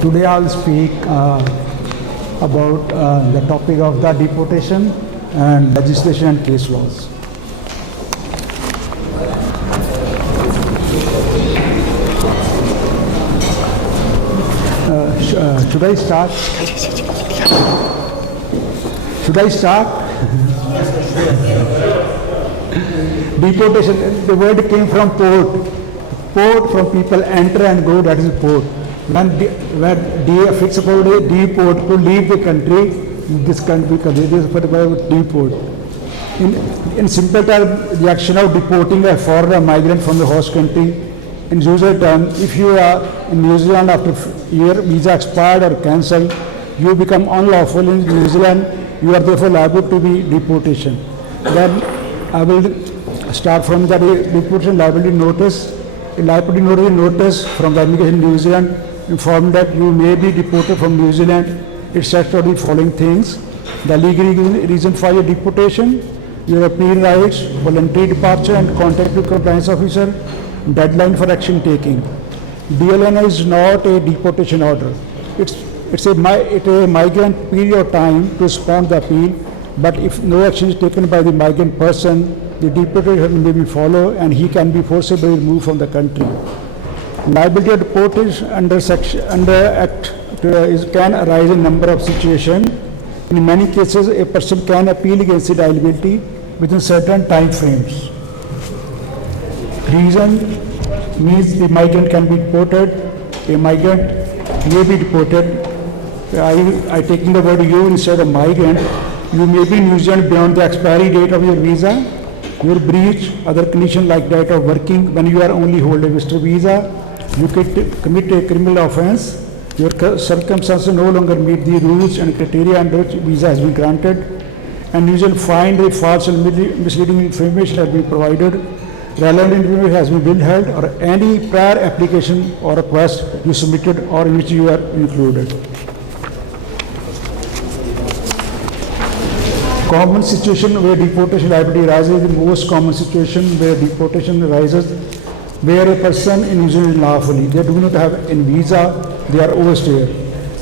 Today I'll speak about the topic of the deportation and legislation and case laws. Should I start? Deportation, the word came from port. Port, from people enter and go, that is port. When fix upon a deport to leave the country, this country, this is deport. In simple terms, the action of deporting a foreigner migrant from the host country. In usual term, if you are in New Zealand after your visa expired or cancelled, you become unlawful in New Zealand, you are therefore liable to be deportation. Then I will start from the deportation liability notice. A liability notice from the Immigration New Zealand informed that you may be deported from New Zealand. It sets out the following things: the legal reason for your deportation, your appeal rights, voluntary departure and contact with compliance officer, deadline for action taking. DLN is not a deportation order. It's a migrant period of time to respond to the appeal, but if no action is taken by the migrant person, the deportation may be followed and he can be forcibly removed from the country. Liability of deportation under Act can arise in a number of situations. In many cases, a person can appeal against the liability within certain time frames. Reason means the migrant can be deported. A migrant may be deported. I taking the word you instead of migrant. You may be in New Zealand beyond the expiry date of your visa. Your breach, other conditions like that of working when you are only hold a visitor visa. You could commit a criminal offense. Your circumstances no longer meet the rules and criteria under which visa has been granted. And you will find a false and misleading information has been provided. Relevant information has been withheld, or any prior application or request you submitted or in which you are included. Common situation where deportation liability arises, the most common situation where deportation arises where a person in New Zealand lawfully, they do not have a visa, they are overstayed.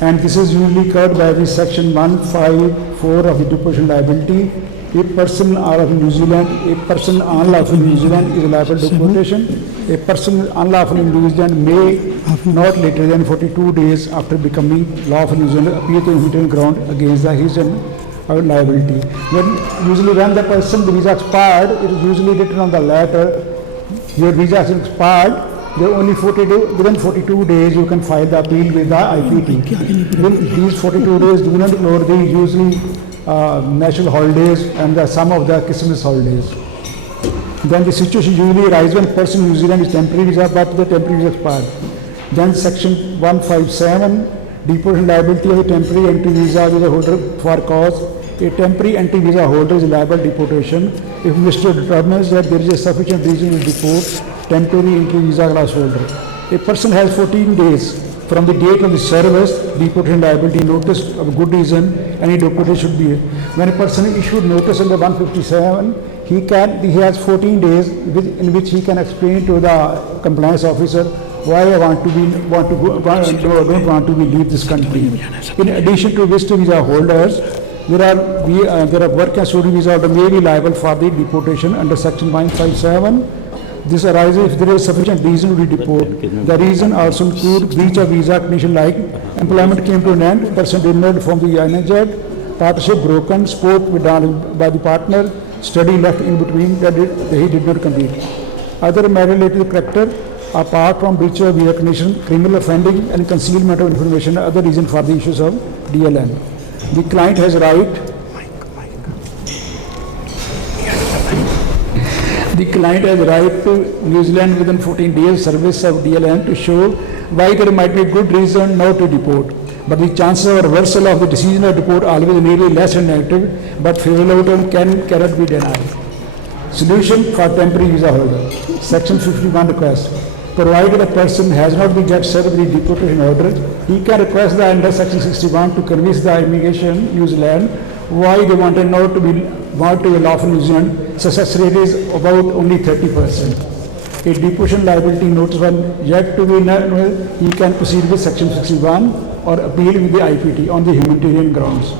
And this is usually covered by the section 154 of the deportation liability. A person out of New Zealand, a person unlawful in New Zealand is liable to deportation. A person unlawful in New Zealand may not later than 42 days after becoming lawful in New Zealand appear to inherit ground against his liability. Usually when the person the visa expired, it is usually written on the letter, your visa has expired, within 42 days you can file the appeal with the IPT. These 42 days do not ignore the usually national holidays and some of the Christmas holidays. Then the situation usually arises when person in New Zealand is temporary visa but the temporary visa expired. Then section 157, deportation liability of a temporary entry visa holder for cause. A temporary entry visa holder is liable to deportation if Mr. determines that there is a sufficient reason to deport temporary entry visa class holder. A person has 14 days from the date of the service, deportation liability notice of good reason, any deportation should be. When a person issued notice under 157, he has 14 days in which he can explain to the compliance officer why I don't want to leave this country. In addition to visitor visa holders, there are work and student visa holder may be liable for the deportation under section 957. This arises if there is sufficient reason to deport. The reason also include breach of visa condition like employment came to an end, person did not inform the NZFIP, partnership broken, sport done by the partner, study left in between that he did not complete. Other matter-related character, apart from breach of visa condition, criminal offending and concealment of information are other reasons for the issues of DLN. The client has right. The client has right to New Zealand within 14 days service of DLN to show why there might be a good reason not to deport. But the chances of reversal of the decision to deport are always nearly less than negative, but favorable outcome cannot be denied. Solution for temporary visa holder. Section 51 request. Provided a person has not been yet served with the deportation order, he can request the under section 61 to convince the Immigration New Zealand why they want to be lawful in New Zealand. Success rate is about only 30%. A deportation liability notice when yet to be known, he can proceed with section 61. or appeal with the IPT on the humanitarian grounds.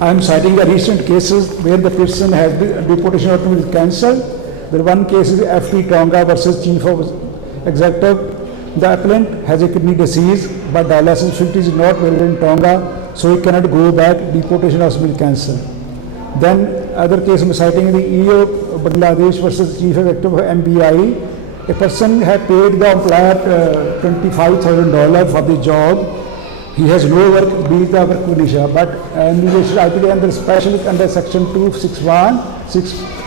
I am citing the recent cases where the person has the deportation order is cancelled. The one case is FT Tonga versus Chief of Executive. The appellant has a kidney disease, but dialysis facility is not available in Tonga, so he cannot go back. Deportation has been cancelled. Then other case I'm citing the EU Bangladesh versus Chief Executive of MBI. A person had paid the employer $25,000 for the job. He has no work, be the work visa, but immigration IPT under special under section 261, he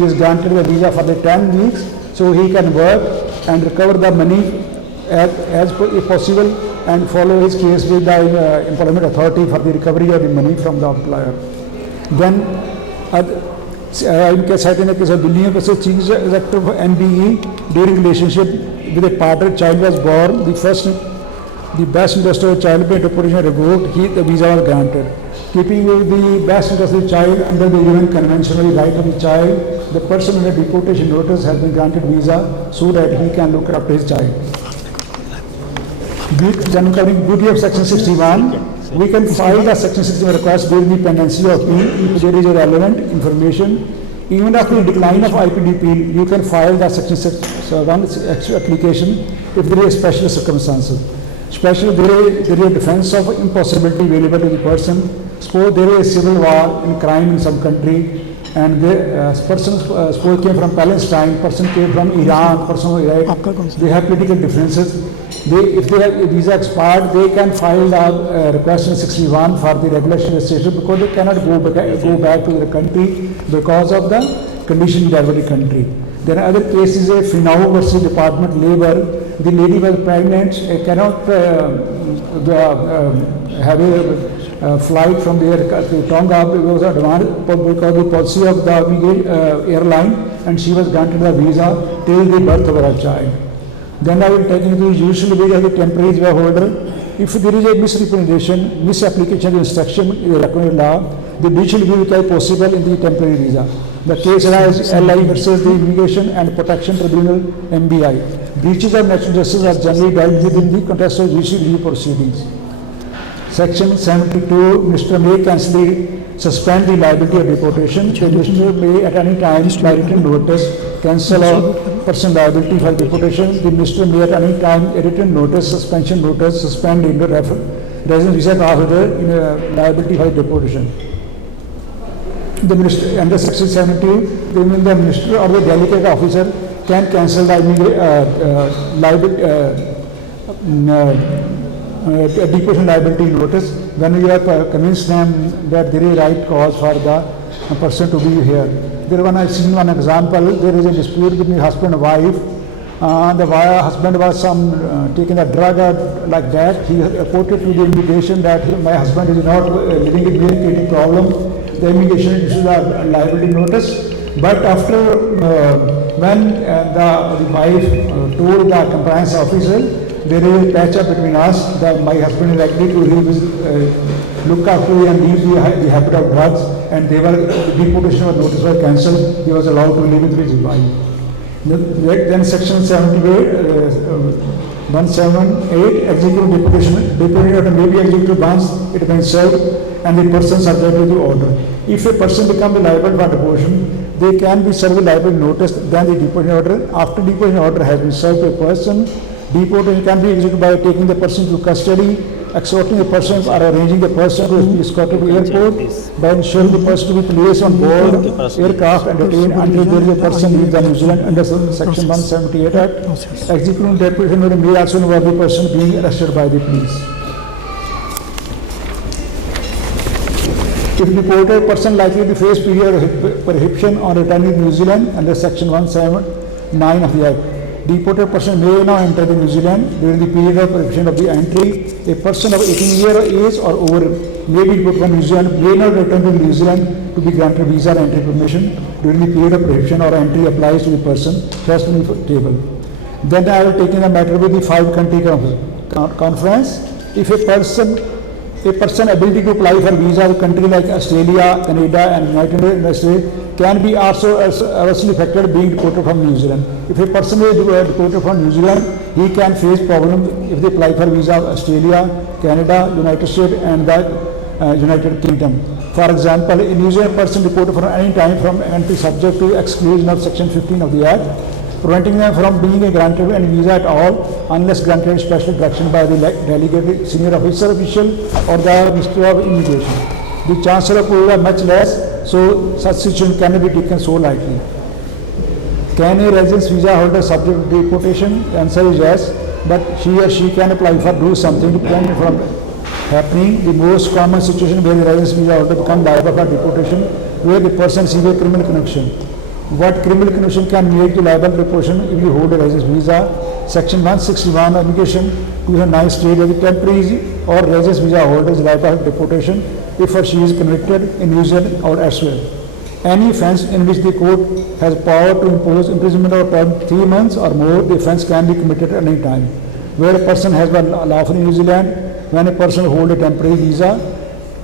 is granted the visa for the 10 weeks, so he can work and recover the money as possible and follow his case with the employment authority for the recovery of the money from the employer. Then in case in the case of Billion versus Chief Executive of NBE, during relationship with a partner, child was born, the best interest of the child by deportation revoked, the visa was granted. Keeping with the best interest of the child under the UN Convention on the Right of the Child, the person under deportation notice has been granted visa so that he can look after his child. Then covering duty of section 61, we can file the section 61 request during the pendency of appeal if there is a relevant information. Even after the decline of IPD appeal, you can file the section 61 application if there is special circumstances. Especially there is a defense of impossibility available to the person. Suppose there is a civil war and crime in some country, and the person suppose came from Palestine, person came from Iran, person from Iraq. They have political differences. If they have visa expired, they can file the request in 61 for the regular registration because they cannot go back to their country because of the condition in the country. There are other cases, Finau versus Department of Labour. The lady was pregnant, cannot have a flight from there to Tonga because of the policy of the airline, and she was granted the visa till the birth of her child. Then I will take into usually we have a temporary visa holder. If there is a misrepresentation, misapplication of instruction in the recommended law, the judicial review is possible in the temporary visa. The case is LIA versus the Immigration and Protection Tribunal MBI. Breaches of national justice are generally dealt with in the context of judicial review proceedings. Section 72, Mr. may suspend the liability of deportation. The Minister may at any time by written notice cancel all person liability for deportation. The Minister may at any time a written notice, suspension notice, suspend the residence visa holder in a liability for deportation. The Minister under Section 72, the Minister or the delegate officer can cancel the deportation liability notice when you have convinced them that there is right cause for the person to be here. There I have seen one example. There is a dispute between husband and wife. The husband was taking a drug like that. He reported to the immigration that my husband is not living with me, creating problem. The immigration issued a liability notice. But after when the wife told the compliance officer, there is a patch up between us that my husband is likely to look after and leave the habit of drugs, and the deportation of notice was cancelled. He was allowed to live with his wife. Then Section 78, 178, executive deportation. Deportation order may be executed once it has been served and the person subject to the order. If a person becomes liable for deportation, they can be served with liability notice, then the deportation order. After deportation order has been served to a person, deportation can be executed by taking the person to custody, escorting the person or arranging the person to be escorted to airport, by ensuring the person to be placed on board aircraft and detained until there is a person leaves New Zealand under Section 178 Act. Executing deportation order may also involve the person being arrested by the police. If deported person likely to face period of prohibition on returning to New Zealand under Section 179 of the Act. Deported person may now enter the New Zealand during the period of prohibition of the entry. A person of 18 years of age or over may be deported from New Zealand, may not return to New Zealand to be granted visa and entry permission during the period of prohibition or entry applies to the person first on the table. Then I will take in the matter with the 5-country conference. If a person A person's ability to apply for visa to countries like Australia, Canada and United States can be also adversely affected being deported from New Zealand. If a person is deported from New Zealand, he can face problems if they apply for visa of Australia, Canada, United States and the United Kingdom. For example, a New Zealand person deported from any time from country subject to exclusion of Section 15 of the Act, preventing them from being granted any visa at all unless granted special direction by the delegated senior officer official or the Minister of Immigration. The chances of approval are much less, so such situation cannot be taken so lightly. Can a residence visa holder subject to deportation? The answer is yes, but he or she can apply for do something to prevent it from happening. The most common situation where the residence visa holder becomes liable for deportation, where the person sees a criminal conviction. What criminal conviction can make you liable for deportation if you hold a residence visa? Section 161 of Immigration 2009 states that the temporary or residence visa holder is liable for deportation if or she is convicted in New Zealand or elsewhere. Any offence in which the court has power to impose imprisonment of term 3 months or more, the offence can be committed at any time. Where a person has been lawfully in New Zealand, when a person holds a temporary visa,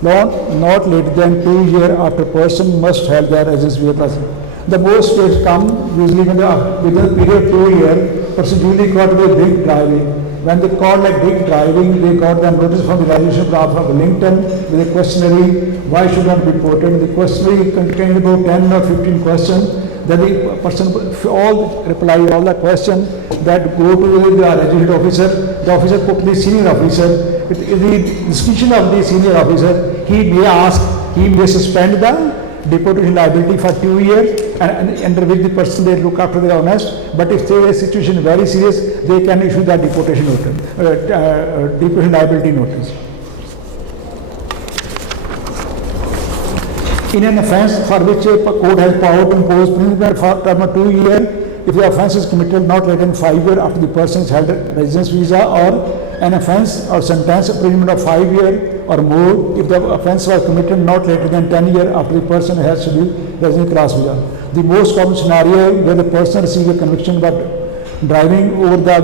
not later than 2 years after person must have their residence visa present. The most cases come usually within a period of 2 years, person usually got with drink driving. When they called like drink driving, they got the notice from the Immigration from Wellington with a questionnaire, why should not be deported. The questionnaire contained about 10 or 15 questions. Then the person all reply all the questions that go to the resident officer. The officer put the senior officer. With the discretion of the senior officer, he may suspend the deportation liability for 2 years and under which the person they look after the honest. But if the situation is very serious, they can issue that deportation notice, deportation liability notice. In an offence for which a court has power to impose punishment for a term of 2 years, if the offence is committed not later than 5 years after the person has held a residence visa, or an offence or sentence of imprisonment of 5 years or more if the offence was committed not later than 10 years after the person has scheduled residence class visa. The most common scenario where the person receives a conviction about driving over the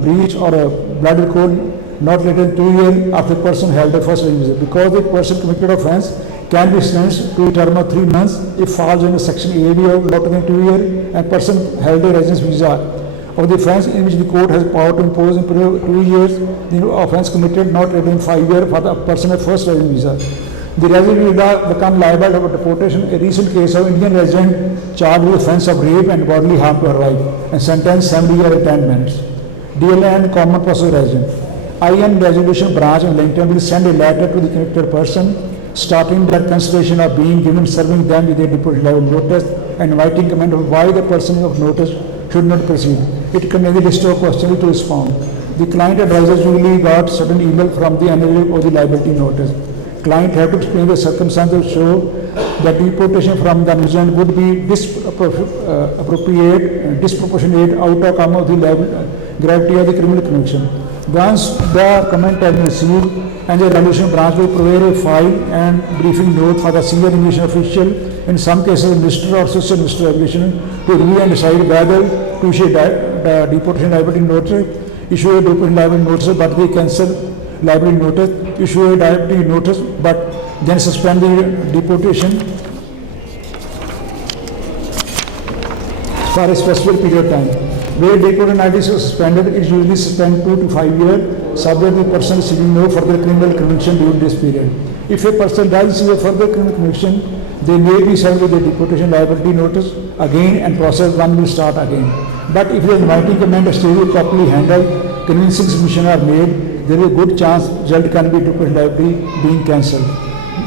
breach or a blood record not later than 2 years after the person held a first residence visa. Because the person committed offence can be sentenced to a term of 3 months if falls under section AB of not than 2 years and person held a residence visa of the offence in which the court has power to impose in 2 years the offence committed not later than 5 years for the person of first residence visa. The resident visa become liable for deportation. A recent case of Indian resident charged with offence of rape and bodily harm to her wife and sentenced 70 years and 10 minutes. DLA and common process resident. IN resolution branch in Wellington will send a letter to the convicted person starting their consideration of being given, serving them with a deportation level notice and inviting comment of why the person of notice should not proceed. It contains a list of questions to respond. The client advisors usually got certain email from the analyst or the liability notice. Client have to explain the circumstances show that deportation from the New Zealand would be disproportionate outcome of the gravity of the criminal conviction. Once the comment has been received and the resolution branch will provide a file and briefing note for the senior immigration official, in some cases the Minister or Assistant Minister of Immigration, to review and decide whether to issue the deportation liability notice, issue a deportation liability notice but they cancel liability notice, issue a liability notice but then suspend the deportation for a specific period of time. Where deportation liability is suspended, it is usually suspended 2 to 5 years, subject to the person receiving no further criminal conviction during this period. If a person does receive a further criminal conviction, they may be served with a deportation liability notice again and process one will start again. But if the inviting comment is still properly handled, convincing submissions are made, there is a good chance result can be deportation liability being cancelled.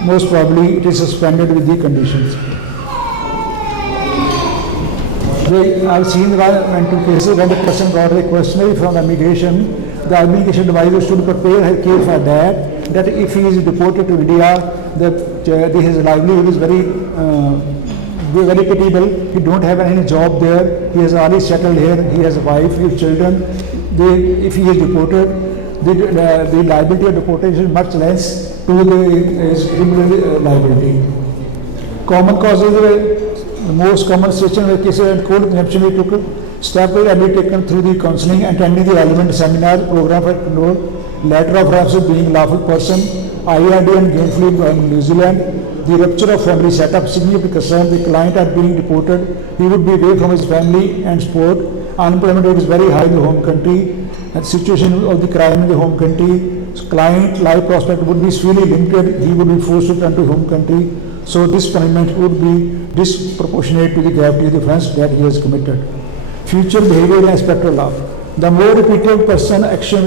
Most probably it is suspended with the conditions. I've seen one two cases when the person got a questionnaire from immigration, the immigration advisor should prepare her case for that if he is deported to India, his livelihood is very pitiable. He don't have any job there. He has already settled here. He has a wife, he has children. If he is deported, the liability of deportation is much less to his criminal liability. Common causes. The most common situation where cases and court exemption we took steps were taken through the counselling and attending the relevant seminar program for control, letter of reference being lawful person, IRD and gainful employment in New Zealand, the rupture of family setup, significant concern, the client are being deported, he would be away from his family and sport, unemployment rate is very high in the home country, and situation of the crime in the home country, client life prospect would be severely limited, he would be forced to return to home country, so this punishment would be disproportionate to the gravity of the offence that he has committed. Future behavior and spectral law. The more repeated person action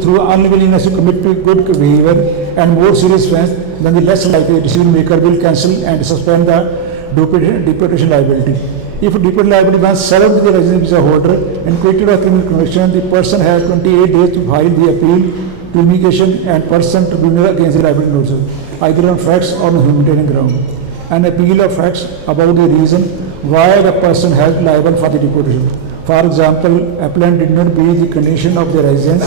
through unwillingness to commit to good behavior and more serious offence, then the less likely the decision maker will cancel and suspend the deportation liability. If deportation liability was served to the resident visa holder and acquitted of criminal conviction, the person has 28 days to file the appeal to immigration and person tribunal against the liability notice, either on facts or on humanitarian ground. An appeal of facts about the reason why the person held liable for the deportation. For example, applicant did not breach the condition of the residence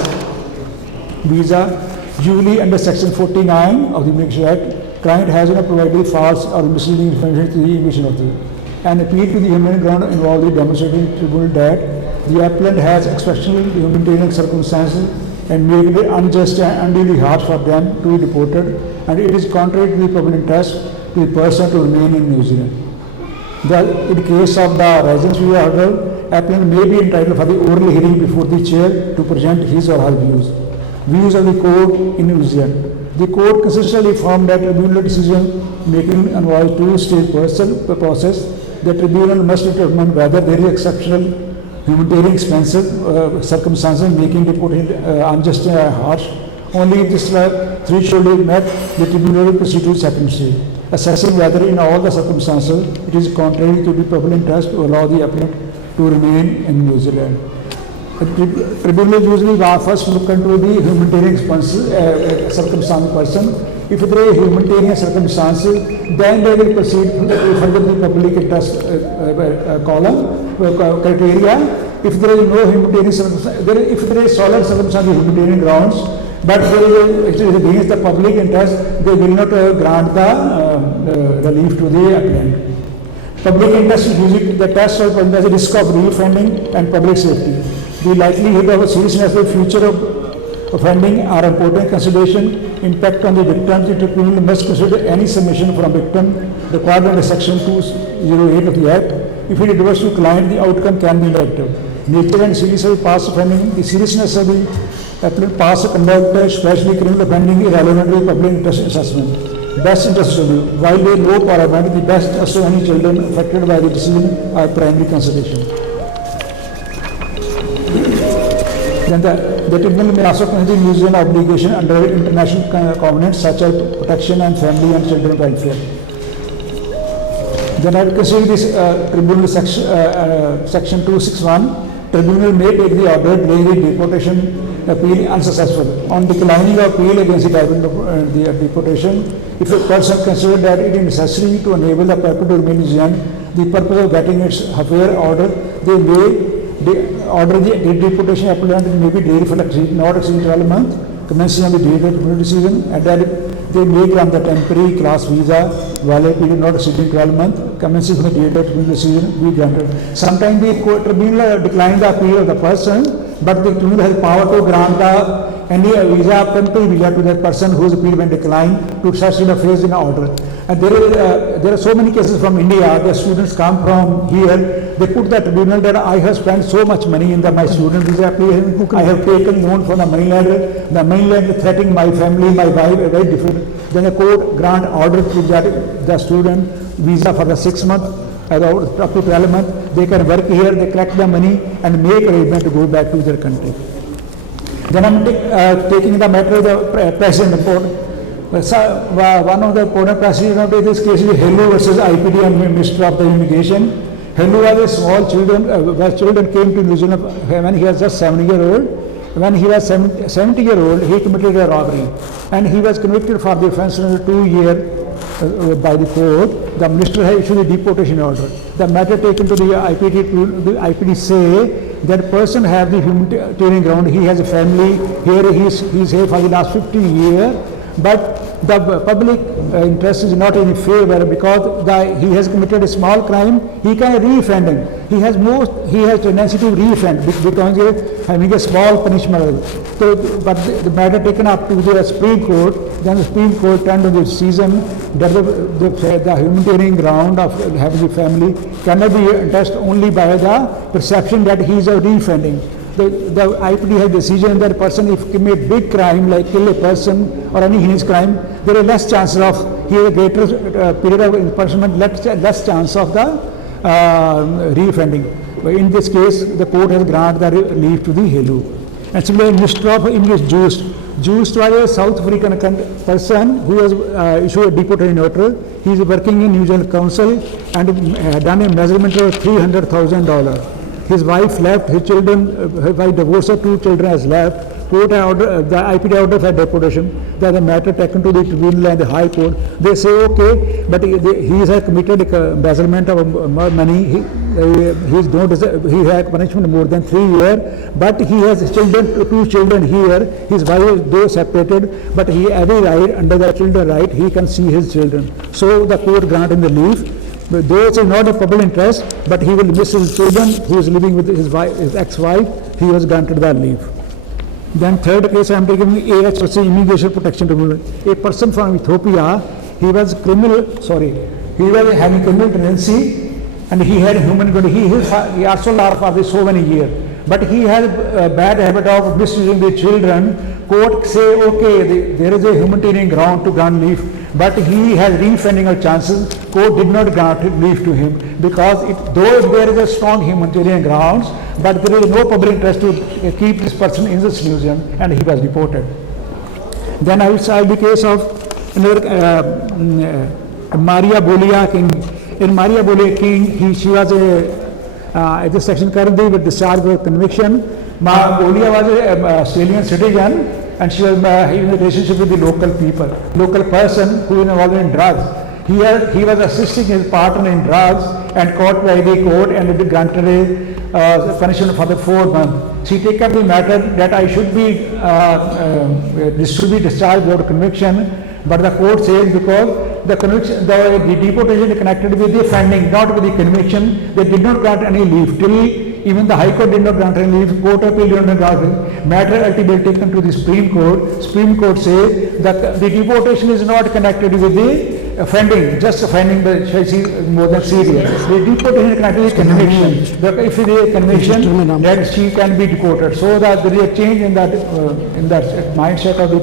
visa, usually under Section 49 of the Immigration Act, client has not provided false or misleading information to the immigration authority. An appeal to the human ground involves the demonstrating tribunal that the applicant has exceptional humanitarian circumstances and made it unjust and unduly hard for them to be deported, and it is contrary to the public interest to the person to remain in New Zealand. In case of the residence visa holder, applicant may be entitled for the oral hearing before the chair to present his or her views. Views of the court in New Zealand. The court consistently found that tribunal decision making involves two-stage process. The tribunal must determine whether there is exceptional humanitarian expensive circumstances making deportation unjust and harsh. Only if this threshold is met, the tribunal will proceed to the second stage, assessing whether in all the circumstances it is contrary to the public interest to allow the applicant to remain in New Zealand. The tribunal usually first look into the humanitarian circumstance person. If there is humanitarian circumstances, then they will proceed further the public interest column criteria. If there is no humanitarian circumstance, if there is solid circumstance of humanitarian grounds, but it is against the public interest, they will not grant the relief to the applicant. Public interest is usually the test of the risk of reoffending and public safety. The likelihood of a seriousness of future of offending are important consideration. Impact on the victims. The tribunal must consider any submission from victim required under Section 208 of the Act. If it adverse to client, the outcome can be negative. Nature and seriousness of past offending. The seriousness of the applicant past conduct, especially criminal offending, irrelevant to the public interest assessment. Best interest of you. While there is no parliament, the best interest of any children affected by the decision are primary consideration. Then the tribunal may also consider New Zealand obligation under international covenants such as protection and family and children welfare. Then I consider this tribunal section 261. Tribunal may take the order delaying the deportation appeal unsuccessful. On declining of appeal against the deportation, if a person considers that it is necessary to enable the person to remain in New Zealand, the purpose of getting its affair order, they may order the deportation applicant may be delayed for not exceeding 12 months, commencing on the date of the decision, and that they may grant the temporary class visa while a period not exceeding 12 months, commencing from the date of the decision be granted. Sometimes the tribunal decline the appeal of the person, but the tribunal has power to grant any visa, temporary visa to that person whose appeal been declined to such in a phase in order. And there are so many cases from India. The students come from here. They put the tribunal that I have spent so much money in my student visa application. I have taken loan from the mainland. The mainland threatening my family, my wife, very different. Then the court grant order to that the student visa for the 6 months, up to 12 months. They can work here. They collect the money and make arrangement to go back to their country. Then I'm taking the matter of the president report. One of the important precedents of this case is Hello versus IPD and Minister of the Immigration. Hello was a small children, where children came to New Zealand when he was just 7-year-old. When he was 70-year-old, he committed a robbery, and he was convicted for the offence under 2 years by the court. The minister has issued a deportation order. The matter taken to the IPD say that person have the humanitarian ground. He has a family here. He's here for the last 50 years. But the public interest is not in favor because he has committed a small crime, he can re-offend him. He has tendency to re-offend because he is having a small punishment. So, but the matter taken up to the Supreme Court, then the Supreme Court turned on the decision that the humanitarian ground of having a family cannot be addressed only by the perception that he is a re-offending. The IPD has decision that a person, if commit big crime like kill a person or any heinous crime, there is less chances of, he has a greater period of imprisonment, less chance of the re-offending. But in this case, the court has granted the relief to the HELU. And similarly, Minister of English Joost was a South African person who was issued a deportation order. He is working in New Zealand Council and done a measurement of $300,000. His wife left, his children, his wife divorced her, 2 children has left. Court order, the IPD order for deportation. That the matter taken to the tribunal and the High Court. They say okay, but he has committed embezzlement of money. He had punishment more than 3 years. But he has children, 2 children here. His wife, though separated, but he every right under the children right, he can see his children. So the court granted the relief. Though it is not a public interest, but he will miss his children who is living with his ex-wife, he was granted the leave. Then third case I am taking AH versus Immigration Protection Tribunal. A person from Ethiopia, he was having criminal tendency and he had human good. He also law for so many years. But he has a bad habit of misusing the children. Court say, okay, there is a humanitarian ground to grant leave, but he has re-offending of chances. Court did not grant leave to him because though there is a strong humanitarian grounds, but there is no public interest to keep this person in this museum, and he was deported. Then I will cite the case of Maria Bolia King. In Maria Bolia King, she was at this section currently with discharge with conviction. Bolia was an Australian citizen, and she was in a relationship with the local person who was involved in drugs. He was assisting his partner in drugs and caught by the court and granted a punishment for the 4 months. She take up the matter that this should be discharged without conviction, but the court says because the deportation is connected with the offending, not with the conviction, they did not grant any leave till even the High Court did not grant any leave, Court of Appeal did not grant any. Matter ultimately taken to the Supreme Court. Supreme Court say that the deportation is not connected with the offending, just offending the more than serious. The deportation is connected with conviction. If it is a conviction, then she can be deported. So that there is a change in that mindset of the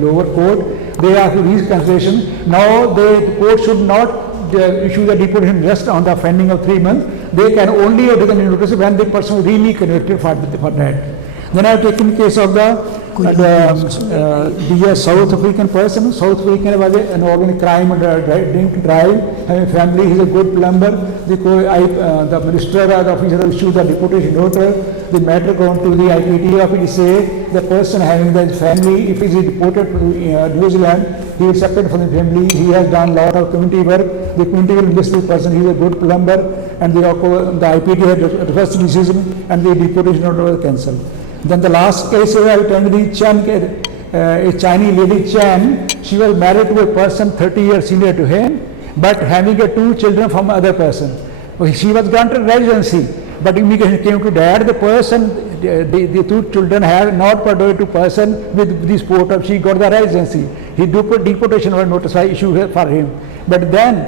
lower court. They have to reconsideration. Now the court should not issue the deportation just on the offending of 3 months. They can only take the notice when the person is really convicted for that. Then I have taken case of the South African person. South African was an organic crime and drink and drive, having family. He is a good plumber. The minister or the officer issued the deportation order. The matter gone to the IPD office. Say the person having the family, if he is deported to New Zealand, he is separate from the family. He has done a lot of community work. The community will list the person. He is a good plumber, and the IPD had reversed the decision, and the deportation order was cancelled. Then the last case I will tell the Chen, a Chinese lady Chen. She was married to a person 30 years senior to him, but having 2 children from other person. She was granted residency, but immigration came to that. The person, the 2 children have not permitted to person with this port of she got the residency. He deportation was notice I issued for him. But then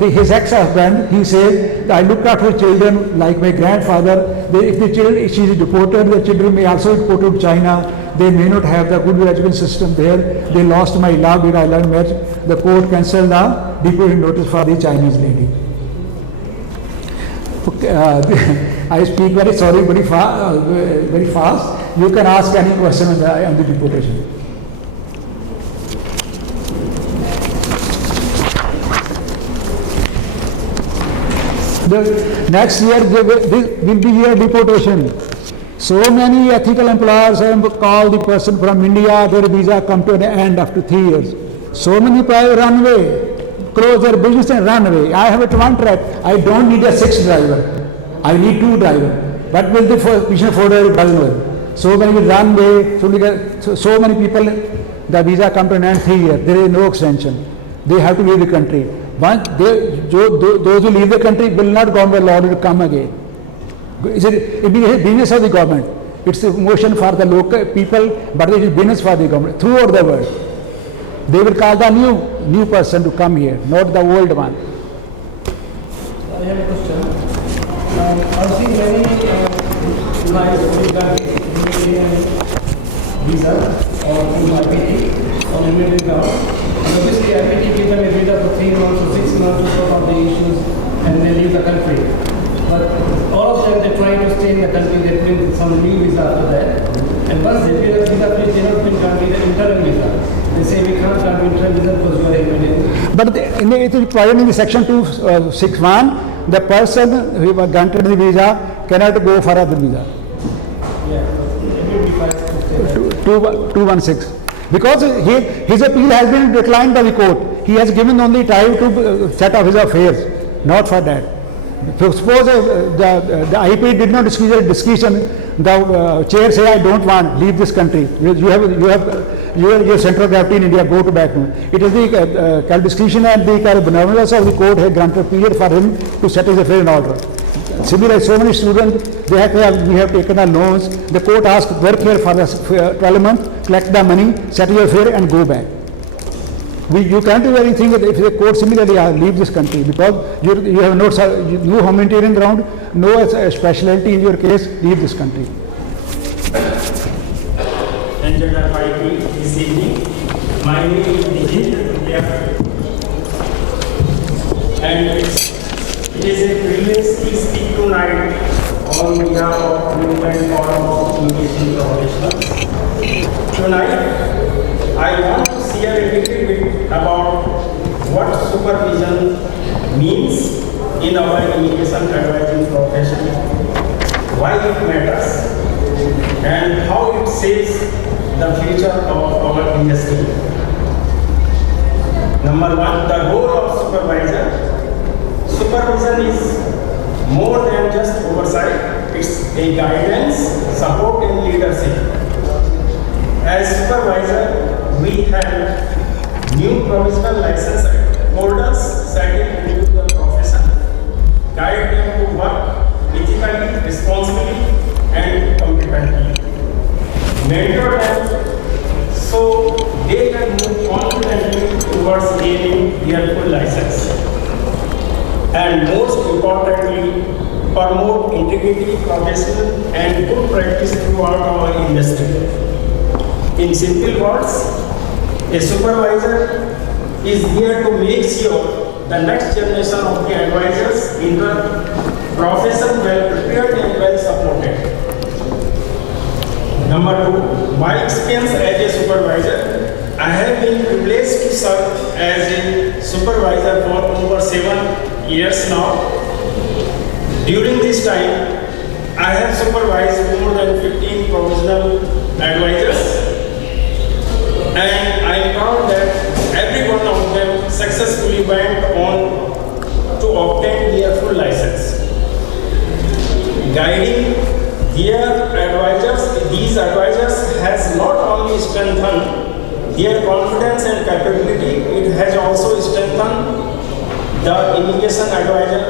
his ex-husband, he said, I look after children like my grandfather. If she is deported, the children may also be deported to China. They may not have the good education system there. They lost my love when I learned marriage. The court cancelled the deportation notice for the Chinese lady. Okay, I speak very sorry, very fast. You can ask any question on the deportation. The next year there will be year deportation. So many ethical employers have called the person from India, their visa come to an end after 3 years. So many people run away, close their business and run away. I have a 1 truck, I don't need a 6 driver. I need 2 drivers. What will the mission for doesn't work. So many will run away, so many people the visa come to an end 3 years. There is no extension. They have to leave the country. Once those who leave the country will not go allowed to come again. It is business of the government. It's a motion for the local people, but it is business for the government throughout the world. They will call the new person to come here, not the old one. I have a question. I've seen many lives who got visa or through IPT on limited ground. And obviously IPT gives them a visa for 3 months or 6 months to sort out the issues and they leave the country. But all of them, they try to stay in the country, they bring some new visa after that. And once they pay the visa, please, they not bring country the interim visa. They say we can't have interim visa because you are immediate. But it is provided in the section 261, the person who was granted the visa cannot go for other visa. Yeah, it will be fine to say that. 216. Because his appeal has been declined by the court. He has given only time to set up his affairs, not for that. So suppose the IP did not excuse discussion, the chair say I don't want, leave this country. You have your central gravity in India, go to back home. It is the discretion and the benevolence of the court has granted period for him to set his affairs in order. Similarly, so many students, we have taken our loans. The court asked work here for 12 months, collect the money, set your affair and go back. You can't do anything if the court similarly leave this country because you have no humanitarian ground, no specialty in your case, leave this country. NZFIP this evening. My name is Bijendra Prasad and it is a privilege to speak tonight on behalf of Movement Forum of Immigration Professionals. Tonight, I want to share a little bit about what supervision means in our immigration advising profession, why it matters, and how it shapes the future of our industry. Number one, the role of supervisor. Supervision is more than just oversight, it's a guidance, support and leadership. As supervisor, we have new provisional license holders settled into the profession, guide them to work ethically, responsibly and competently. Mentor them so they can move confidently towards gaining their full license. And most importantly, promote integrity, professional and good practice throughout our industry. In simple words, a supervisor is here to make sure the next generation of the advisors in the profession well prepared and well supported. Number two, my experience as a supervisor, I have been privileged to serve as a supervisor for over 7 years now. During this time, I have supervised more than 15 provisional advisors. And I am proud that every one of them successfully went on to obtain their full license. Guiding their advisors, these advisors has not only strengthened their confidence and capability, it has also strengthened the immigration advisor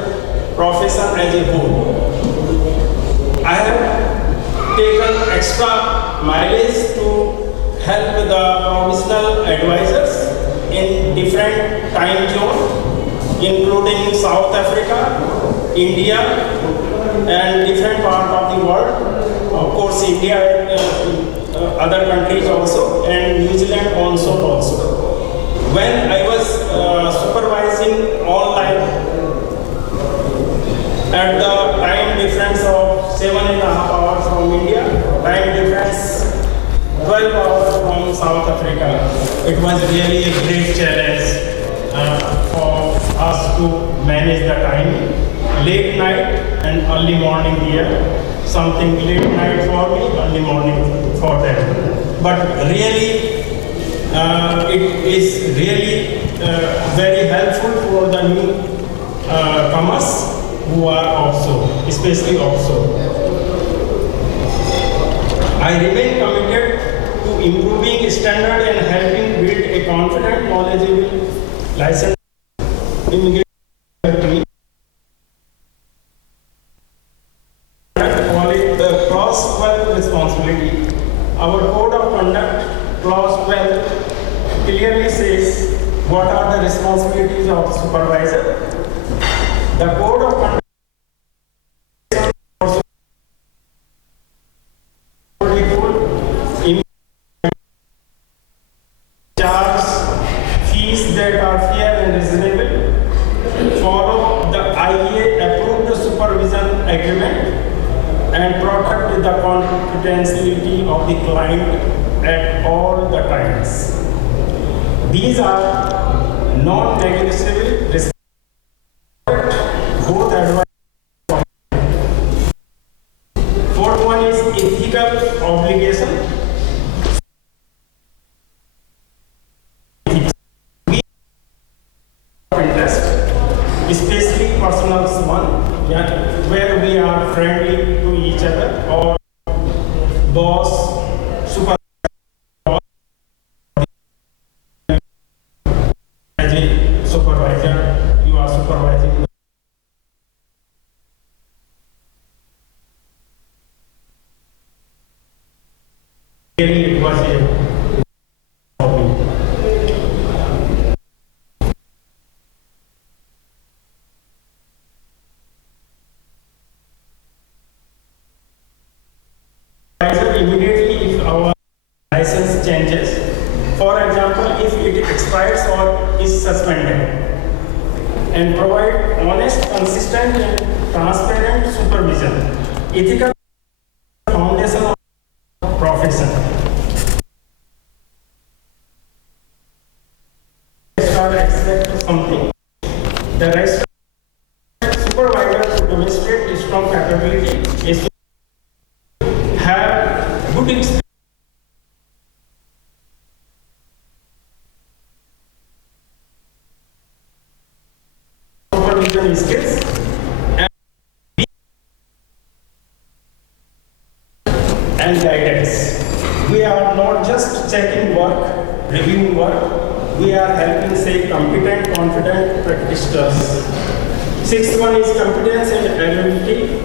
profession as a whole. I have taken extra mileage to help the provisional advisors in different time zones, including South Africa, India, and different parts of the world. Of course, India and other countries also, and New Zealand also. When I was supervising online at the time difference of 7.5 hours from India, time difference 12 hours from South Africa. It was really a great challenge for us to manage the time. Late night and early morning here. Something late night for me, early morning for them. But really, it is really very helpful for the new comers who are offshore, especially offshore. I remain committed to improving standard and helping build a confident, knowledgeable, licensed immigration team. Call it the clause 12 responsibility. Our code of conduct, clause 12, clearly says what are the responsibilities of supervisor. The code of conduct charge fees that are fair and reasonable, follow the IA approved supervision agreement, and protect the confidentiality of the client at all the times. These are non-negotiable responsibilities. Both advice. Fourth one is ethical obligation. Interest, especially personal one, yeah, where we are friendly to each other, or boss, supervisor, as a supervisor, you are supervising. It was a immediately if our license changes. For example, if it expires or is suspended, and provide honest, consistent, and transparent supervision. Ethical foundation of profession. Expect something. The rest supervisor to demonstrate strong capability is have good experience. Supervision skills and guidance. We are not just checking work, reviewing work, we are helping say competent, confident practitioners. Sixth one is competence and ability.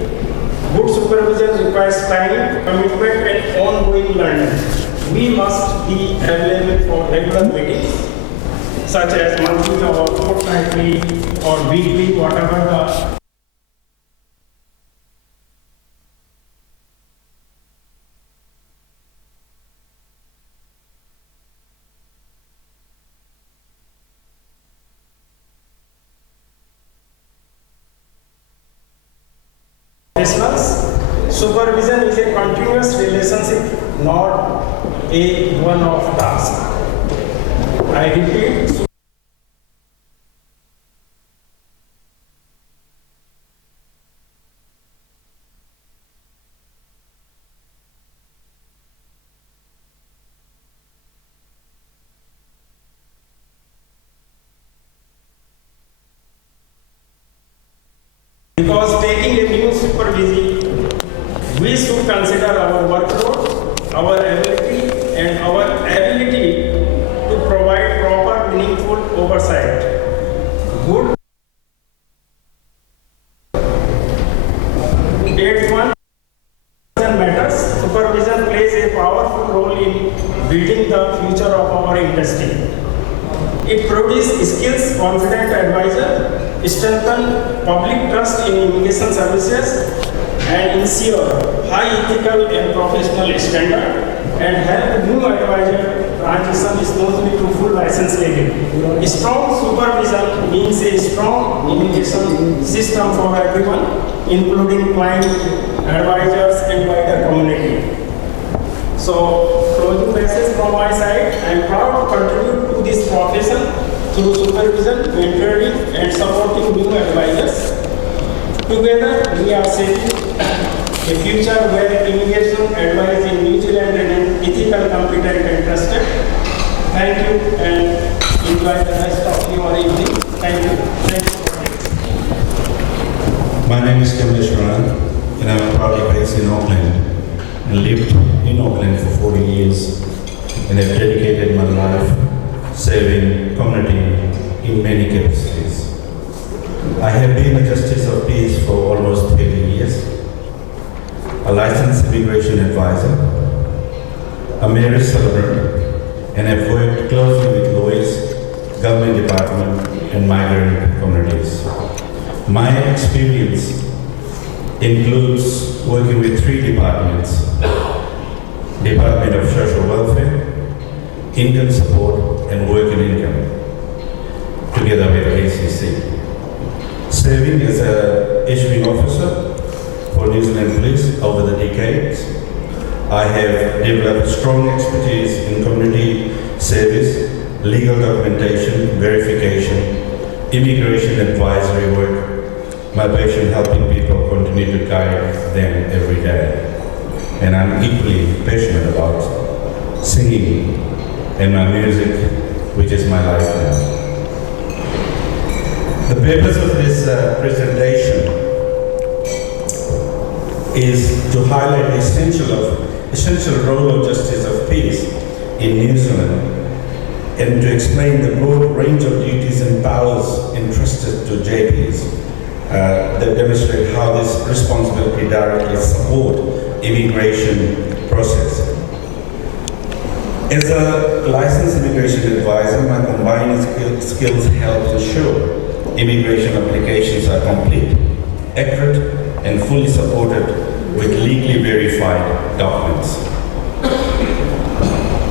Good supervision requires time, commitment, and ongoing learning. We must be available for regular meetings, such as monthly or fortnightly or weekly, whatever the professionals. Supervision is a continuous relationship, not a one-off task. I repeat. Because taking a new supervision, we should consider our workload, our ability, and our ability to provide proper, meaningful oversight. Good. Eighth one, matters. Supervision plays a powerful role in building the future of our industry. It produces skills, confident advisor, strengthen public trust in immigration services, and ensure high ethical and professional standard, and help new advisor transition smoothly to full license level. Strong supervision means a strong immigration system for everyone, including client, advisors, and wider community. So, closing message from my side, I am proud to contribute to this profession through supervision, mentoring, and supporting new advisors. Together, we are shaping a future where immigration advice in New Zealand remains ethical, competent, and trusted. Thank you, and enjoy the rest of your evening. Thank you. Thank you for listening. My name is Kamlesh Rana, and I'm proudly based in Auckland and lived in Auckland for 40 years. and have dedicated my life serving community in many capacities. I have been a Justice of Peace for almost 30 years, a licensed immigration advisor, a marriage celebrant, and have worked closely with lawyers, government department, and migrant communities. My experience includes working with 3 departments: Department of Social Welfare, Income Support, and Work and Income, together with ACC. Serving as an issuing officer for New Zealand Police over the decades, I have developed strong expertise in community service, legal documentation, verification, immigration advisory work. My passion helping people continue to guide them every day. And I'm equally passionate about singing and my music, which is my life now. The purpose of this presentation is to highlight the essential role of Justice of Peace in New Zealand and to explain the broad range of duties and powers entrusted to JPs that demonstrate how this responsibility directly support immigration process. As a licensed immigration advisor, my combined skills help ensure immigration applications are complete, accurate, and fully supported with legally verified documents.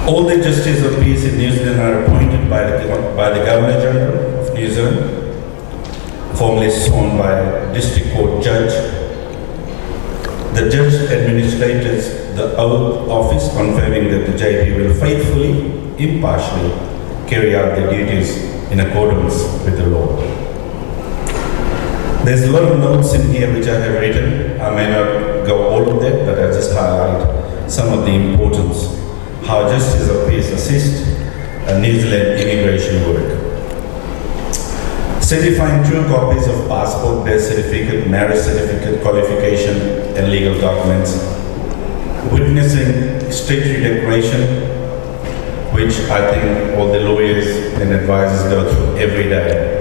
All the Justices of Peace in New Zealand are appointed by the Governor-General of New Zealand, formerly sworn by a District Court judge. The judge administers the oath of office confirming that the JP will faithfully, impartially carry out their duties in accordance with the law. There's a lot of notes in here which I have written. I may not go all of that, but I'll just highlight some of the importance, how Justice of Peace assist New Zealand immigration work. Certifying true copies of passport, birth certificate, marriage certificate, qualification, and legal documents. Witnessing statutory declaration, which I think all the lawyers and advisors go through every day.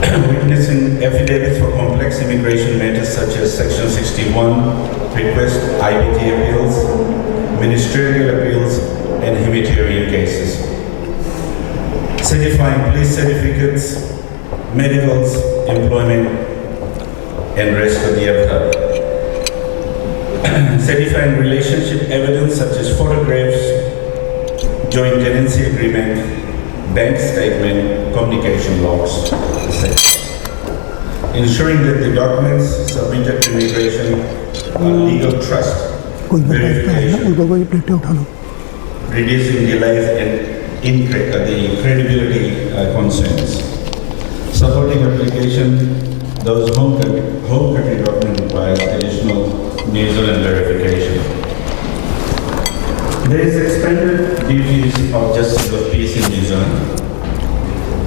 Witnessing affidavits for complex immigration matters such as Section 61 request, IBT appeals, ministerial appeals, and humanitarian cases. Certifying police certificates, medicals, employment, and rest of the above. Certifying relationship evidence such as photographs, joint tenancy agreement, bank statement, communication logs, etc. Ensuring that the documents submitted to immigration are legal trust, verification, reducing delays and the credibility concerns. Supporting application, those home country document requires additional New Zealand verification. There is expanded duties of Justice of Peace in New Zealand.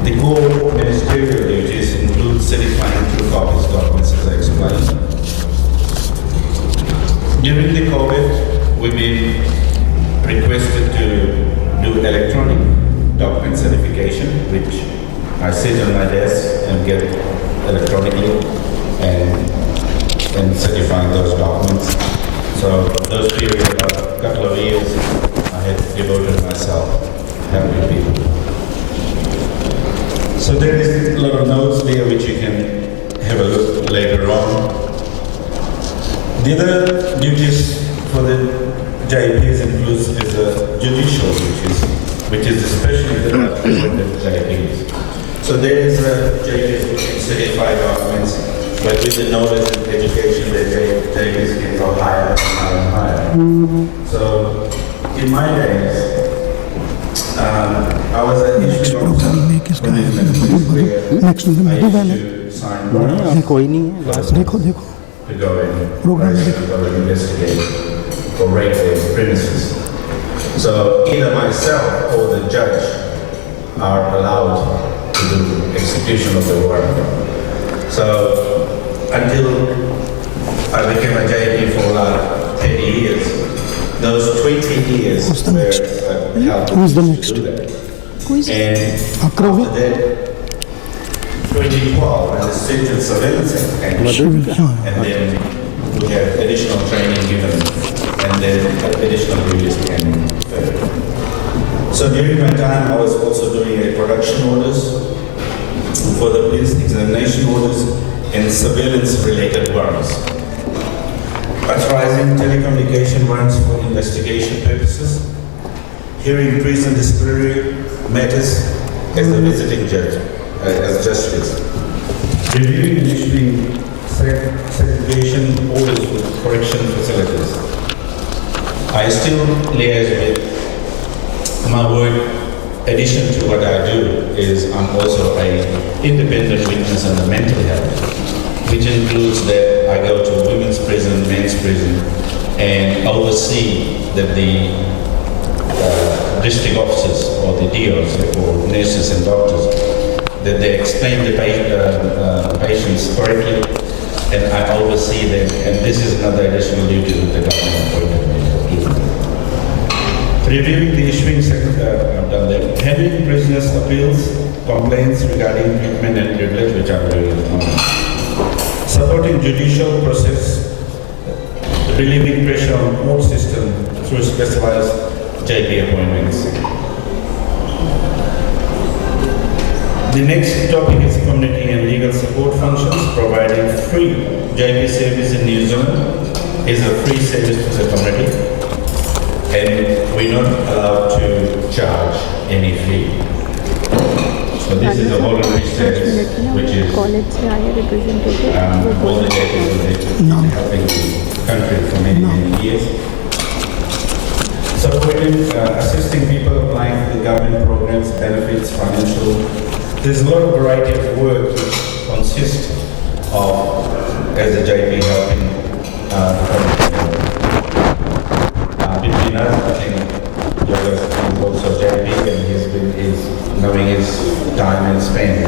The core ministerial duties include certifying true copies documents, as I explained. During the COVID, we've been requested to do electronic document certification, which I sit on my desk and get electronically and certifying those documents. So those period about a couple of years, I had devoted myself helping people. So there is a lot of notes there which you can have a look later on. The other duties for the JIPs includes is a judicial duties, which is especially the JIPs. So there is a JIPs which can certify documents, but with the knowledge and education that JIPs can go higher and higher and higher. So in my days, I was an issue officer when I used to sign warrants to go and investigate or raid their premises. So either myself or the judge are allowed to do execution of the warrant. So until I became a JP for like 30 years, those 20 years Who's the where next? helped Who's the to next? do that. Who is And Akrawi? after that, 2012, when the State Surveillance Act came, and then we had additional training given, and then additional release came. So during my time, I was also doing a production orders for the police, examination orders, and surveillance-related warrants. Authorizing telecommunication warrants for investigation purposes, hearing prison disciplinary matters as the visiting judge, as justice, reviewing and issuing segregation orders with correction facilities. I still liaise with my work. Addition to what I do is I'm also an independent witness on the mental health, which includes that I go to women's prison, men's prison, and oversee that the district officers or the DOs or nurses and doctors, that they explain the patients correctly, and I oversee them, and this is another additional duty that the government appointed me to do. Reviewing the issuing I've done that. Handling prisoners' appeals, complaints regarding treatment and privilege, which I'm doing at the moment. Supporting judicial process, relieving pressure on court system through specialized JP appointments. The next topic is community and legal support functions, providing free JP service in New Zealand is a free service to the community, and we're not allowed to charge any fee. So this is a voluntary service, which is college से आए representative all the JPs helping the country for many, many years. Supporting, assisting people applying for the government programs, benefits, financial. There's a lot of variety of work which consists of, as a JP, helping the community. Between us, I think Yoga is also JP, and he's knowing his time and spend,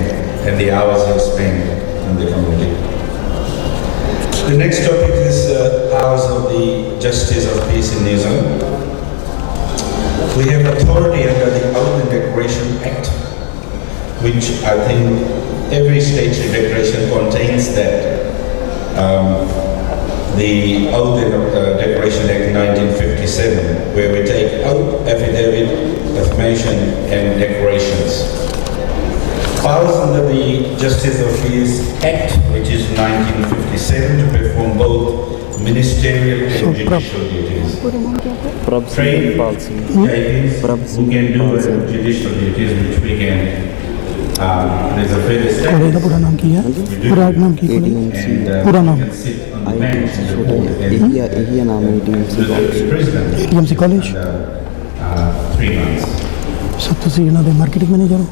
and the hours he spent in the community. The next topic is powers of the Justice of Peace in New Zealand. We have authority under the Auckland Declaration Act, which I think every statutory declaration contains that. The Oath and Declaration Act 1957, where we take oath, affidavit, affirmation, and declarations. Powers under the Justice of Peace Act, which is 1957, to perform both ministerial and judicial duties. Trained JPs who can do judicial duties, which we can. There's a fair college का status. पूरा नाम की है पूरा नाम की college पूरा नाम You can sit on the bench and report and यही नाम है to the president ATMC college 3 months. सब तुसी ਇਹਨਾਂ ਦੇ ਮਾਰਕੀਟਿੰਗ ਮੈਨੇਜਰ ਹੋ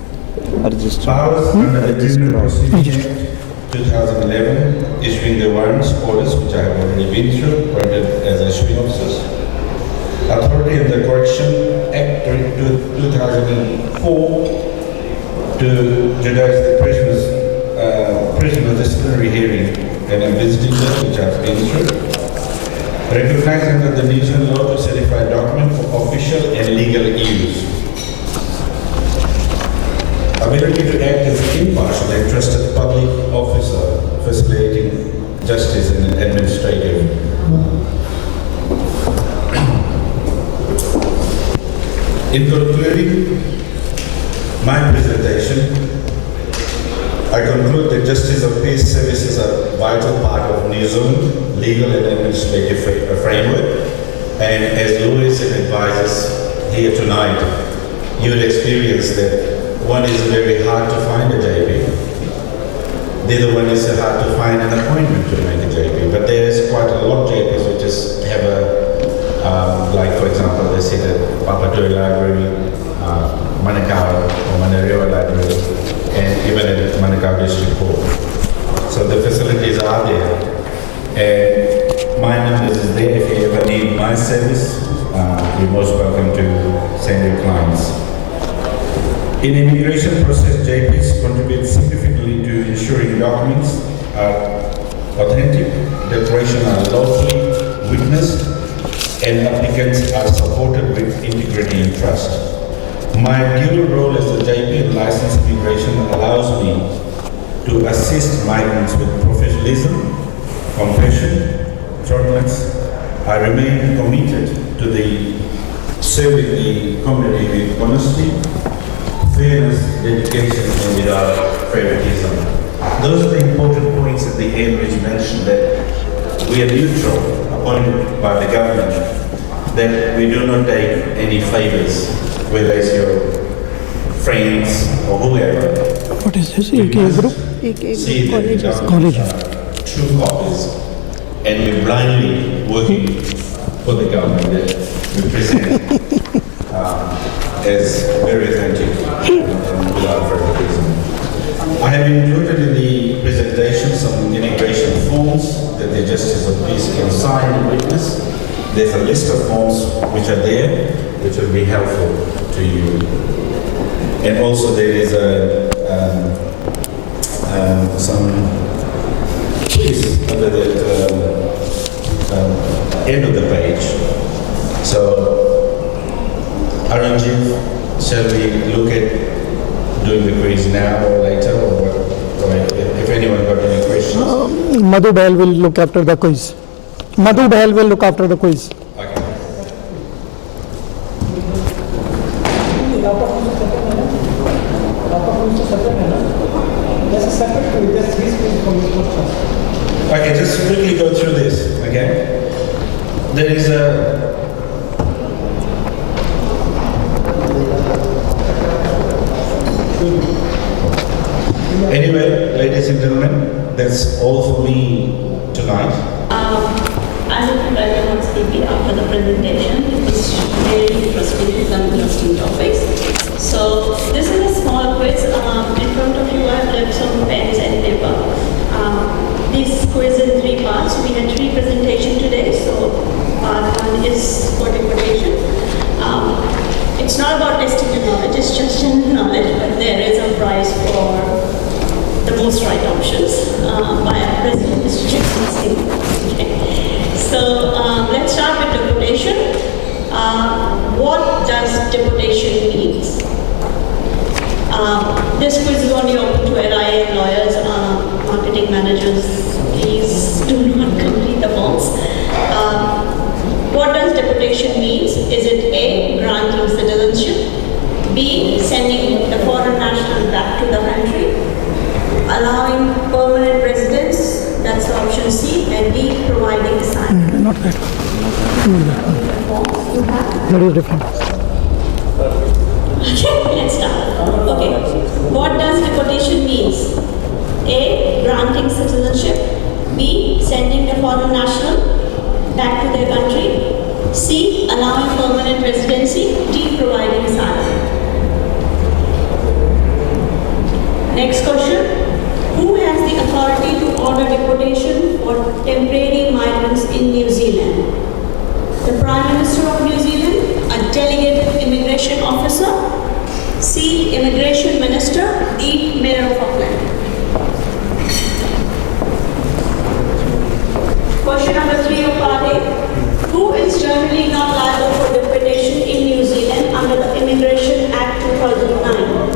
register Powers under the Immigration Profesisonals Act 2011, issuing the warrants, orders, which I have already been through, appointed as issuing officers. Authority of the Correction Act 2004, to judge the prisoner disciplinary hearing and a visiting judge, which I've been through. Recognized under the New Zealand law to certify document for official and legal use. Ability to act as impartial and trusted public officer, facilitating justice in an administrative. In concluding my presentation, I conclude that justice of peace services are a vital part of New Zealand legal and administrative framework. And as lawyers and advisors here tonight, you will experience that one is very hard to find a JP. The other one is hard to find an appointment to make a JP. But there is quite a lot of JPs which just have a, like for example, they sit at Papatui Library, Manukau or Manariwa Library, and even at Manukau District Court. So the facilities are there. And my number is there. If you ever need my service, you're most welcome to send your clients. In immigration process, JPs contribute significantly to ensuring documents are authentic, declarations are lawfully witnessed, and applicants are supported with integrity and trust. My dual role as a JP and licensed immigration allows me to assist migrants with professionalism, compassion, tolerance. I remain committed to serving the community with honesty, fairness, dedication, and without favoritism. Those are the important points at the end which mention that we are neutral, appointed by the government, that we do not take any favors, whether it's your friends or whoever. What is this? We AK must group? see that the government College. are true copies, and we're blindly working for the government that we present as very authentic and without favoritism. I have included in the presentation some immigration forms that the Justice of Peace can sign and witness. There's a list of forms which are there, which will be helpful to you. And also there is some keys under the end of the page. So, Arunjeev, shall we look at doing the quiz now or later, or what? If anyone got any questions? Madhu Behl will look after the quiz. Madhu Behl will look after the quiz. Okay. Okay, just quickly go through this, okay? There is Anyway, ladies and gentlemen, that's all for me tonight. I hope you guys are not sleepy after the presentation. It's very interesting and interesting topics. So this is a small quiz. In front of you I have left some pens and paper. This quiz in 3 parts. We had 3 presentations today, so part 1 is for deportation. It's not about testing the knowledge, it's just general knowledge, but there is a prize for the most right options by our President, Mr. Bijendra Singh. Okay. So let's start with deportation. What does deportation mean? This quiz is only open to LIA and lawyers, marketing managers. Please do not complete the forms. What does deportation mean? Is it A, granting citizenship, B, sending the foreign national back to the country, allowing permanent residence, that's option C, and D, providing asylum? Not that one. That is different. Okay, let's start. Okay, what does deportation means? A, granting citizenship, B, sending the foreign national back to their country, C, allowing permanent residency, D, providing asylum. Next question. Who has the authority to order deportation for temporary migrants in New Zealand? The Prime Minister of New Zealand, a delegated immigration officer, C, Immigration Minister, D, Mayor of Auckland. Question number 3 of part A. Who is generally not liable for deportation in New Zealand under the Immigration Act 2009?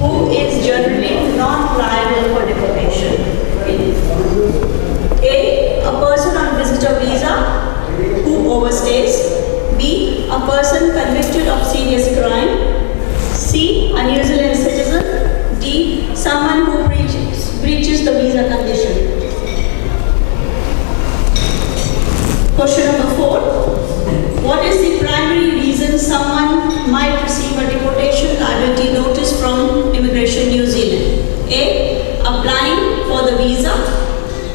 Who is generally not liable for deportation? A, a person on visitor visa who overstays. B, a person convicted of serious crime. C, a New Zealand citizen. D, someone who breaches the visa condition. Question number 4. What is the primary reason someone might receive a deportation liability notice from Immigration New Zealand? A, applying for the visa.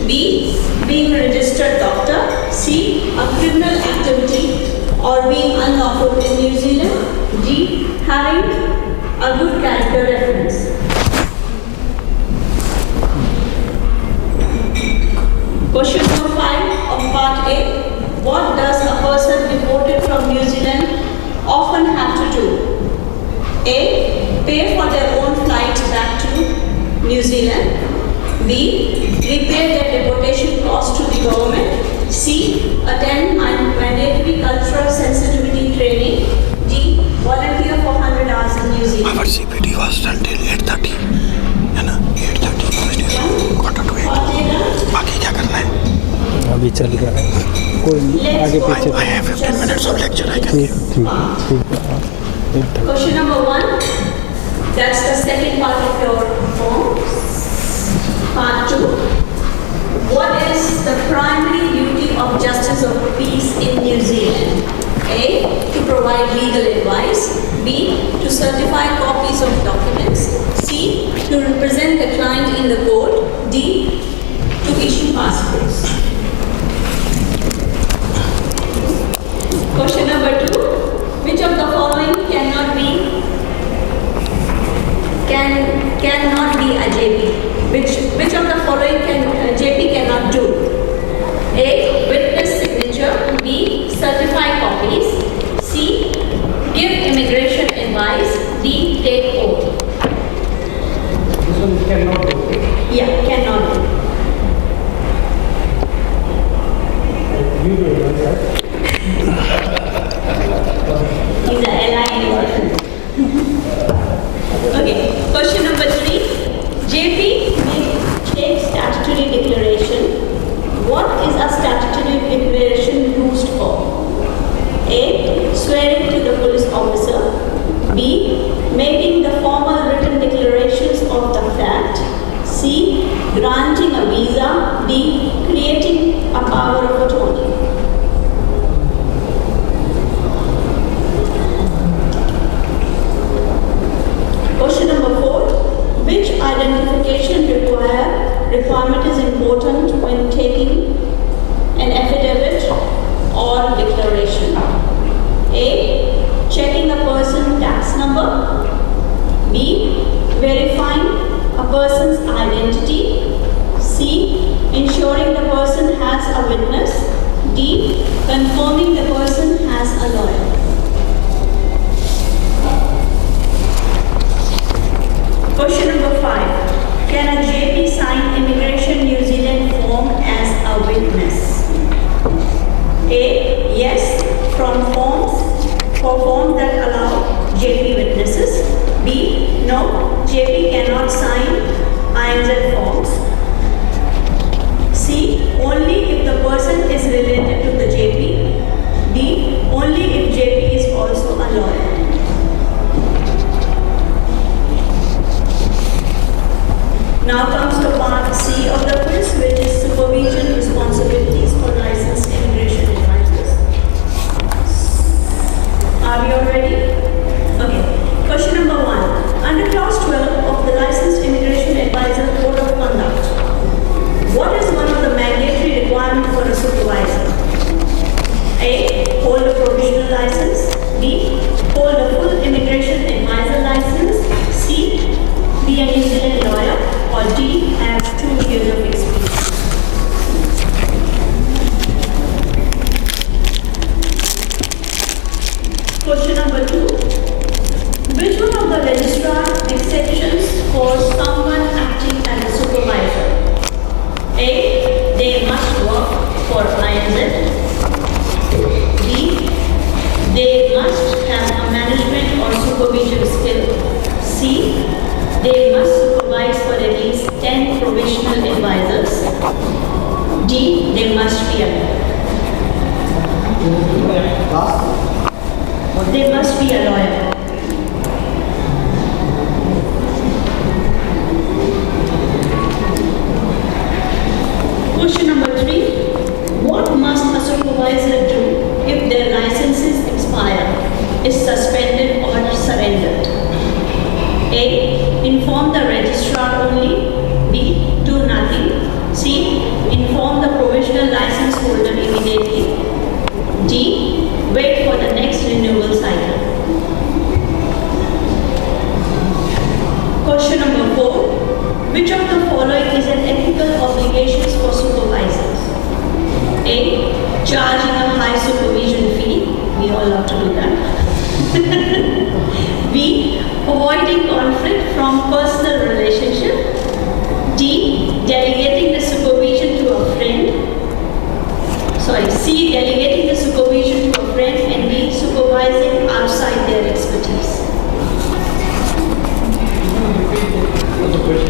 B, being a registered doctor. C, a criminal activity or being unlawful in New Zealand. D, having a good character reference. Question number 5 of part A. What does a person deported from New Zealand often have to do? A, pay for their own flight back to New Zealand. B, repay their deportation cost to the government. C, attend mandatory cultural अभी चल रहा है, कोई नहीं, आगे पीछे। Question number 1, that's the second part of your form. Part 2, what is the primary duty of Justice of Peace in New Zealand? A, to provide legal advice. B, to certify copies of documents. C, to represent the client in the court. D, to issue passports. Question number 2, which of the following cannot be a JP? Which of the following JP cannot do? A, witness signature. B, certify copies. C, give immigration advice. D, take oath. This one cannot do. Yeah, cannot do. You do it, right? He's a LIA. Okay, question number 3. JP may take statutory declaration. What is a statutory declaration used for? A, swearing to the police officer. B, making the formal written declarations of the fact. C, granting a visa. D, creating a power of attorney. Question number 4. Which identification requirement is important when taking an affidavit or declaration? A, checking a person's tax number. B, verifying a person's identity. C, ensuring the person has a witness. D, confirming the person has a lawyer. Question number 5. Can a JP sign Immigration New Zealand form as a witness? A, yes, for forms that allow JP witnesses. B, no, JP cannot sign INZ forms. C, only if the person is related to the JP. D, only if JP is also a lawyer. Now comes the part C of the quiz, which is supervision responsibilities for licensed immigration advisors. Are we all ready? Okay. Question number 1. Under clause 12 of the Licensed Immigration Advisor Code of Conduct, what is one of the mandatory requirements for a supervisor? A, hold a provisional license. B, hold a full immigration advisor license. C, be a New Zealand lawyer. Or D, have 2 years of experience. Question number 2. Which one of the registrar exceptions for someone acting as a supervisor? A, they must work for INZ. B, they must have a management or supervision skill. C, they must supervise for at least 10 provisional advisors. D, they must be a lawyer. They must be a lawyer. Question number 3. What must a supervisor do if their licenses expire, is suspended or surrendered? A, inform the registrar only. B, do nothing. C, inform the provisional license holder immediately. D, wait for the next renewal cycle. Question number 4. Which of the following is an ethical obligations for supervisors? A, charging a high supervision fee. We all have to do that. B, avoiding conflict from personal relationship. D, delegating the supervision to a friend. C, delegating the supervision to a friend. And D, supervising outside their expertise.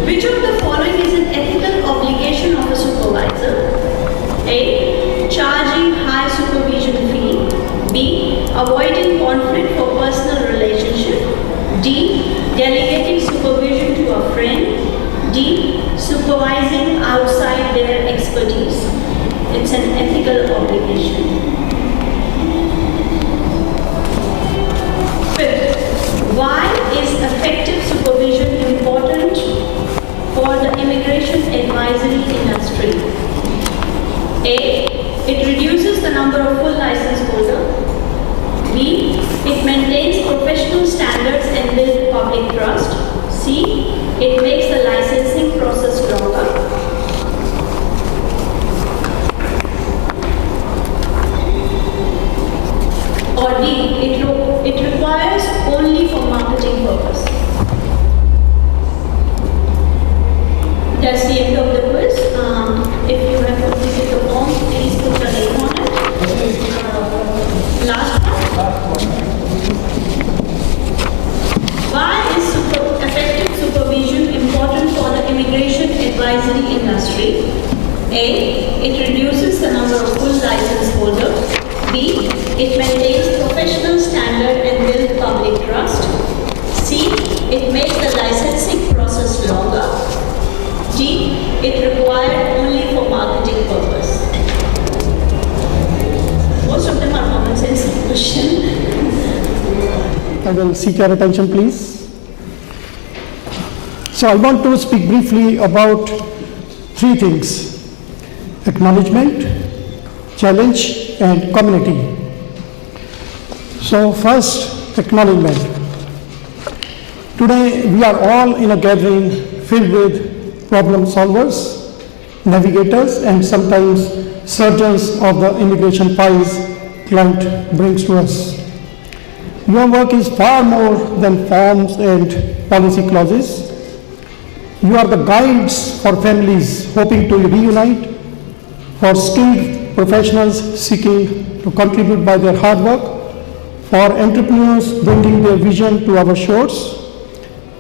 Which of the following is an ethical obligation of a supervisor? A, A. Charging high supervision fee. B. Avoiding conflict for personal relationship. D. Delegating supervision to a friend. D. Supervising outside their expertise. It's an ethical obligation. Fifth, why is effective supervision important for the immigration advisory industry? A. It reduces the number of full license holders. B. It maintains professional standards and builds public trust. C. It makes the licensing process longer. Or D. It requires only for marketing purpose. That's the end of the quiz. If you have completed the form, please put your name on it. Last one. Why is effective supervision important for the immigration advisory industry? A. It reduces the number of full license holders. B. It maintains professional standard and builds public trust. C. It makes the licensing process longer. D. It required only for marketing purpose. Most of them are common sense questions. I will seek your attention, please. So I want to speak briefly about three things: acknowledgement, challenge, and community. So first, acknowledgement. Today we are all in a gathering filled with problem solvers, navigators, and sometimes surgeons of the immigration files client brings to us. Your work is far more than forms and policy clauses. You are the guides for families hoping to reunite, for skilled professionals seeking to contribute by their hard work, for entrepreneurs bringing their vision to our shores,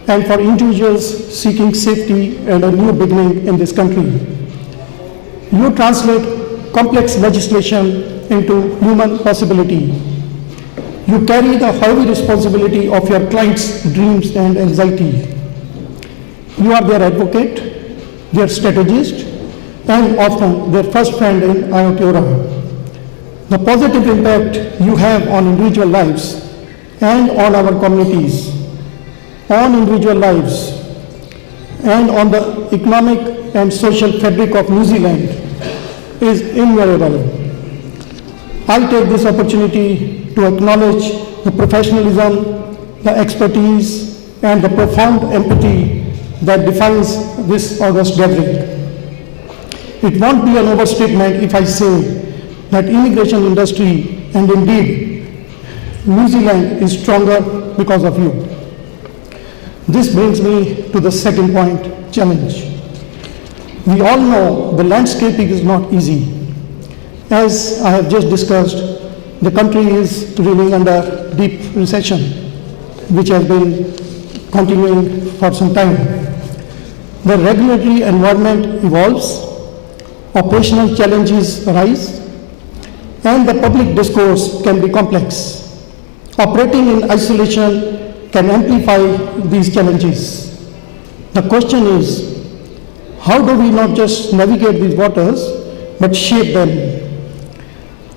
and for individuals seeking safety and a new beginning in this country. You translate complex legislation into human possibility. You carry the heavy responsibility of your clients' dreams and anxiety. You are their advocate, their strategist, and often their first friend in Aotearoa. The positive impact you have on individual lives and on our communities, on individual lives, and on the economic and social fabric of New Zealand is immeasurable. I take this opportunity to acknowledge the professionalism, the expertise, and the profound empathy that defines this august gathering. It won't be an overstatement if I say that immigration industry, and indeed New Zealand, is stronger because of you. This brings me to the second point, challenge. We all know the landscape is not easy. As I have just discussed, the country is reeling under deep recession, which has been continuing for some time. The regulatory environment evolves, operational challenges arise, and the public discourse can be complex. Operating in isolation can amplify these challenges. The question is, how do we not just navigate these waters, but shape them?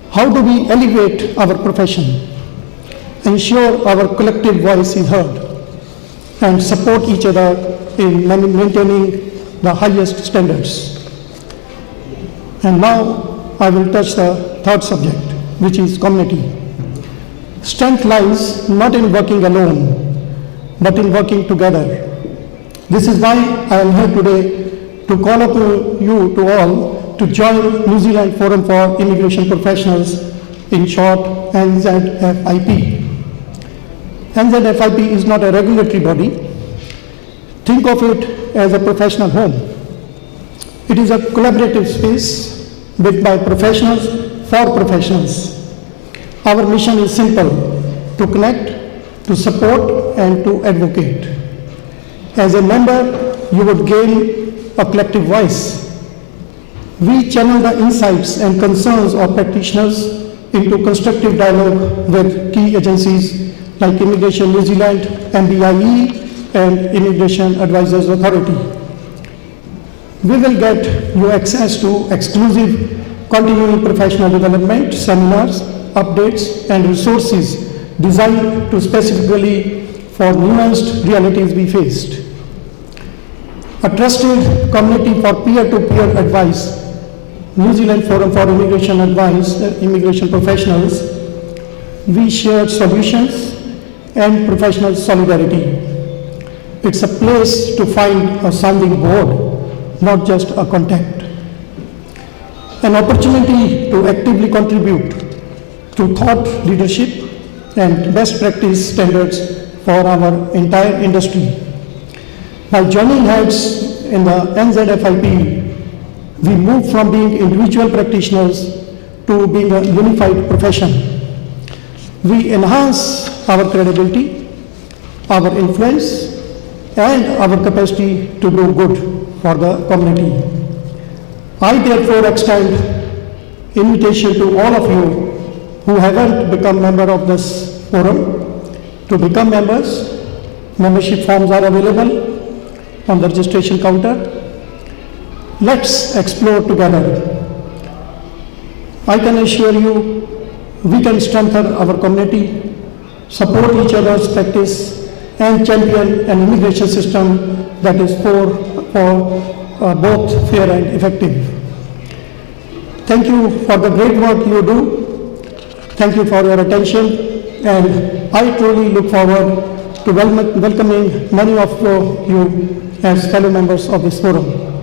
How do we elevate our profession, ensure our collective voice is heard, and support each other in maintaining the highest standards? And now I will touch the third subject, which is community. Strength lies not in working alone, but in working together. This is why I am here today to call upon you to all to join New Zealand Forum for Immigration Professionals, in short NZFIP. NZFIP is not a regulatory body. Think of it as a professional home. It is a collaborative space built by professionals for professionals. Our mission is simple: to connect, to support, and to advocate. As a member, you would gain a collective voice. We channel the insights and concerns of practitioners into constructive dialogue with key agencies like Immigration New Zealand, MBIE, and Immigration Advisors Authority. We will get you access to exclusive continuing professional development seminars, updates, and resources designed to specifically for nuanced realities we faced. A trusted community for peer-to-peer advice, New Zealand Forum for Immigration Advice, Immigration Professionals, we shared solutions and professional solidarity. It's a place to find a sounding board, not just a contact. An opportunity to actively contribute to thought leadership and best practice standards for our entire industry. By joining heads in the NZFIP, we move from being individual practitioners to being a unified profession. We enhance our credibility, our influence, and our capacity to do good for the community. I therefore extend invitation to all of you who haven't become member of this forum to become members. Membership forms are available on the registration counter. Let's explore together. I can assure you, we can strengthen our community, support each other's practice, and champion an immigration system that is both fair and effective. Thank you for the great work you do. Thank you for your attention, and I truly look forward to welcoming many of you as fellow members of this forum.